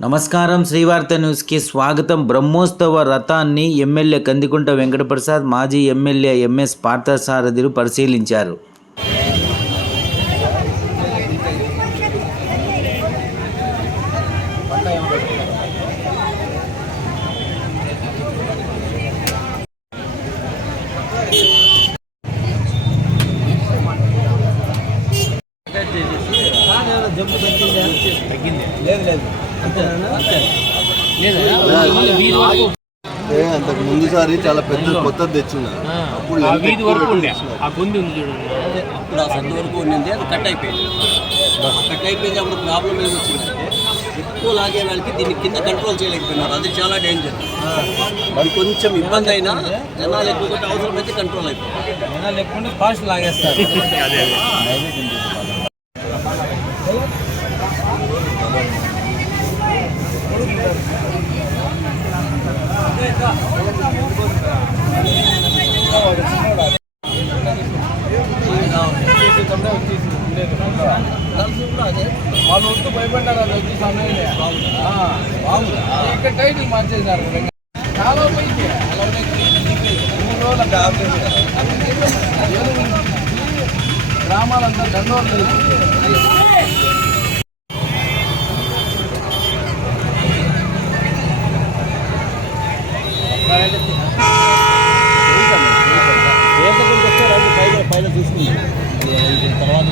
నమస్కారం. శ్రీవార్త న్యూస్కి స్వాగతం. బ్రహ్మోత్సవ రథాన్ని ఎమ్మెల్యే కందికుంట వెంకటప్రసాద్, మాజీ ఎమ్మెల్యే ఎంఎస్ పార్థసారథులు పరిశీలించారు. అంతకు ముందు సారి చాలా పెద్ద కొత్తది తెచ్చున్నా. అప్పుడు వీధి వరకు ఉండే ఆ గొంతు ఉంది చూడండి, అప్పుడు ఆ సందు వరకు ఉండింది, అది కట్ అయిపోయింది. అప్పుడు ప్రాబ్లం ఏమి వచ్చిందంటే ఎక్కువ లాగే వాళ్ళకి దీన్ని కింద కంట్రోల్ చేయలేకపోయినారు. అది చాలా డేంజర్. అది కొంచెం ఇబ్బంది అయినా జనాలు ఎక్కువ అవసరమైతే కంట్రోల్ అయిపోయింది. జనాలు ఎక్కువ ఫాస్ట్ లాగేస్తారు. వాళ్ళు వస్తూ భయపడ్డారు. అది వచ్చి సమయంలో ఇక్కడ టైటిల్ మార్చేశారు. చాలా పోయింది. 3 రోజులు గ్రామాలంతా దండోరు పైన తీసుకుంది తర్వాత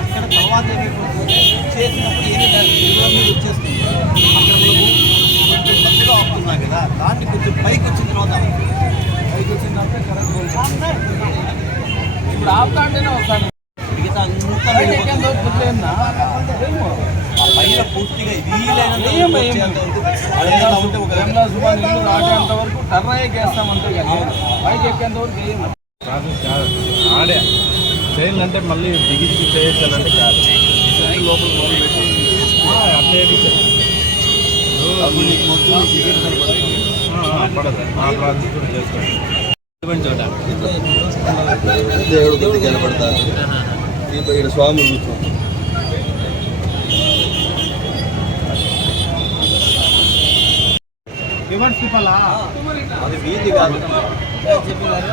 అక్కడ తర్వాత చేసినప్పుడు వచ్చేస్తుంది. అక్కడ కొంచెం మధ్యలో ఆపుతున్నా కదా, దాన్ని కొంచెం పైకి వచ్చిన తర్వాత వచ్చిందంటే కరెక్ట్ ఇప్పుడు ఆపుతా అంటేనే వస్తాను. మిగతా అంతా పైన పూర్తిగా ఇల్లు దాటేంత వరకు టర్రాయికి వేస్తామంటే కదా, పైకి ఎక్కేంత వరకు వేయము. ఆడే చేయాలంటే మళ్ళీ బిగించి చేయొచ్చానంటే కాదు, లోపల మొదలు పెట్టి అట్లే పడదు. ఆ ప్రాసెస్ కూడా చేసుకోండి. చోట దేవుడు కనపడతారు. ఇక్కడ స్వామి కూర్చోండి. అది వీధి కాదు చెప్పినారు.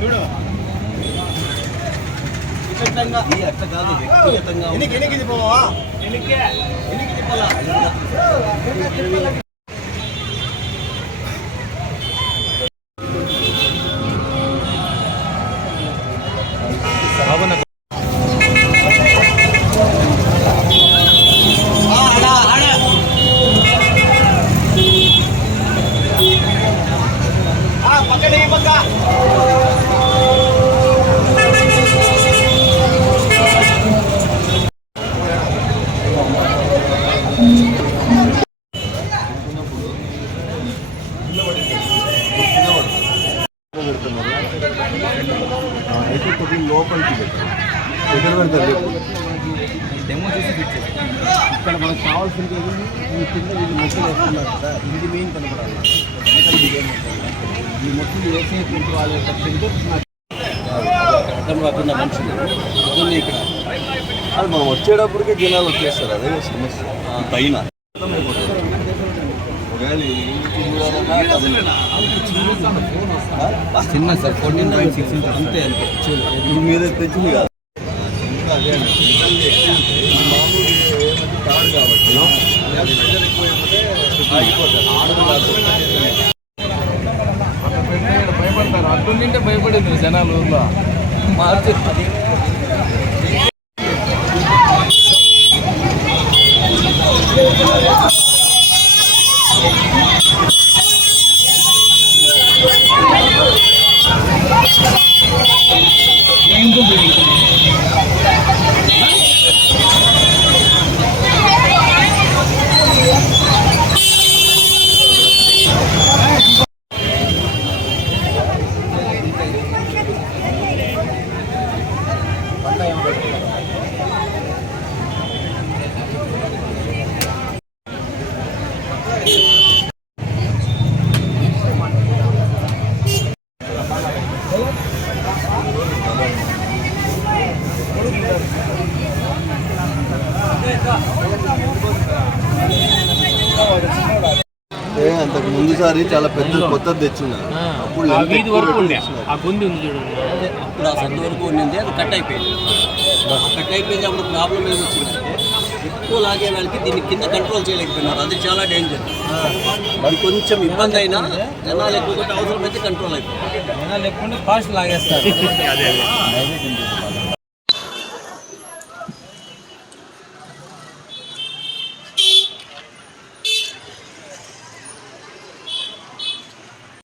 చూడు వ్యక్తిగతంగా అట్లా కాదు, వ్యక్తిగతంగా ఎనికి పోవా ఎనికి చెప్పాలా. అయితే కొద్దిగా లోపలికి పెడతారు. డెమో చూసి ఇక్కడ మనకు కావాల్సింది ఈ కింద వీళ్ళు మొక్కలు వేస్తున్నారు కదా, ఇది మెయిన్ కనపడాలి. ఈ మొక్కలు వేసేటువంటి వాళ్ళ యొక్క ఫిల్టర్ అర్థం కాకుండా మనుషులు ఇక్కడ అది మనం వచ్చేటప్పటికే జనాలు వచ్చేస్తారు. అదే సమస్య. పైన చిన్న సార్ 14.6 ఇంచెస్ అంతే మీద తెచ్చింది కాదు. ఇంకా అదే మామూలు కాదు కాబట్టి భయపడతారు. అడ్డుంటే భయపడింది జనాలు ఊళ్ళో మార్చి ఈసారి చాలా పెద్ద కొత్తది తెచ్చున్నారు. అప్పుడు ఆ ఎంత వీధి ఎక్కువ వరకు పెట్టి ఉండే తెచ్చినారు. ఆ గుంది ఉంది చూడండి. అప్పుడు ఆ సంత వరకు ఉండింది, అది కట్ అయిపోయింది. ఆ కట్ అయిపోయింది. అప్పుడు ప్రాబ్లం ఏమి వచ్చిందంటే ఎక్కువ లాగే వాళ్ళకి దీన్ని కింద కంట్రోల్ చేయలేకపోయినారు. అది చాలా డేంజర్. అది కొంచెం ఇబ్బంది అయినా జనాలు ఎక్కువ అవసరమైతే కంట్రోల్ అయిపోయింది. జనాలు ఎక్కువ ఫాస్ట్ లాగేస్తారు.